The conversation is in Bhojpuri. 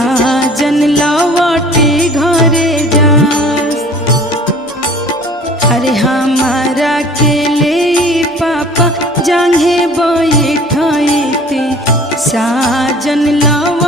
साजन लौटे घरे जास। अरे हमारा के ले पापा जांघे बैठते साजन लौ